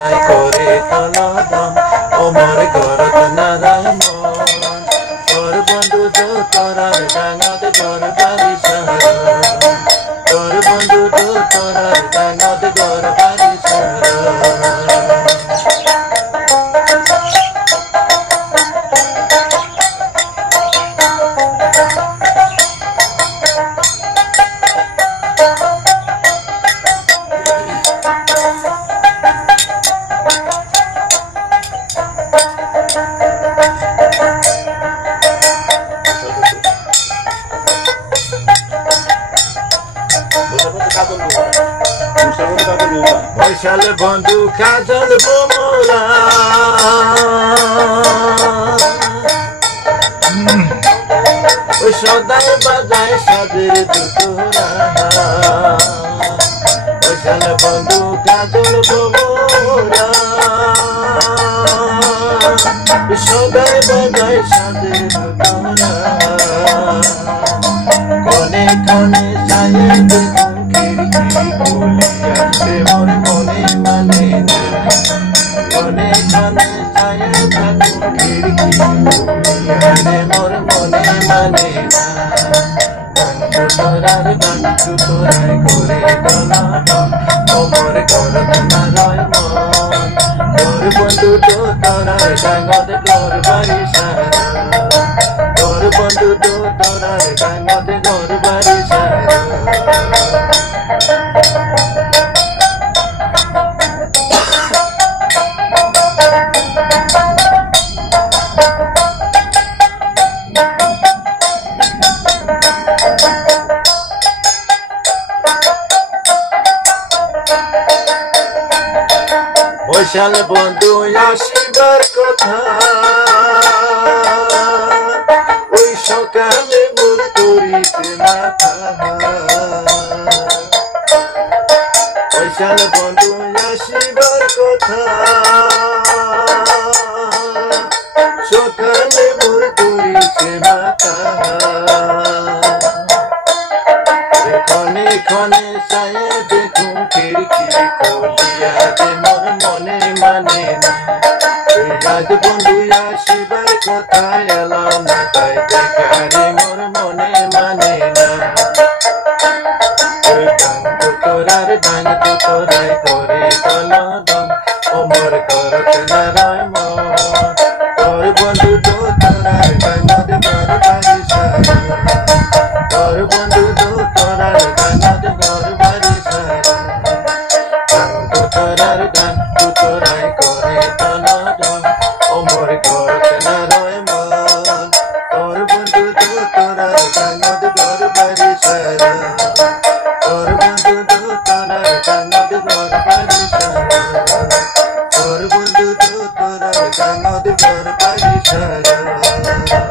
করে তলদম ওমর করত নারায়ণ তোর বন্ধু তো তোরার ডাঙত ঘর বাড়ি শহর তোর বন্ধু তো তোরার ডাঙত ঘর বাড়ি শহর বৈশাল বন্ধু কাজল বোমরা ওই সদাই বাজায় সাদের দুটোরা বৈশাল বন্ধু কাজল বোমরা সদাই বাজায় সাদের দুটোরা কনে কনে সায়ে দেখুন খিড়কি খুলিয়াছে মোর মনে মানে না কনে কনে সায়ে দেখুন খিড়কি খুলিয়াছে মোর মনে মানে না বাঞ্চু তোরাই করে দলাদম ওমর করত নারায় মন তোর বন্ধু তো তোরার ডাঙত ঘর বাড়ি সারা তোর বন্ধু তো তোরার ডাঙত ঘর বাড়ি সারা বৈশাল বন্ধু আসিবার কথা ওই সকালে মোর করিতে মাথা বৈশাল বন্ধু আসিবার কথা সকালে মোর করিতে মাথা ক্ষণে ক্ষণে সায়ে দেখুন খিড়কি খুলিয়া যে মোর মনে মানে না রাজ বন্ধু আসিবার কথা এলো না তাই দেখারে মোর মনে মানে না তোরার ডাঙ তো তোরাই করে তলদম ওমর করত নারায় মন তোর বন্ধু তো তোরার ডাঙত ঘর বাড়ি সারা তোর বন্ধু তো তোরার ডাঙত ঘর বাড়ি সারা তোরার গান তো তোরাই করে তলদম ওমর করত নারায় মন তোর বন্ধু তো তোরার ডাঙত ঘর বাড়ি সারা তোর বন্ধু তো তোরার ডাঙত ঘর বাড়ি সারা তোর বন্ধু তো তোরার ডাঙত ঘর বাড়ি সারা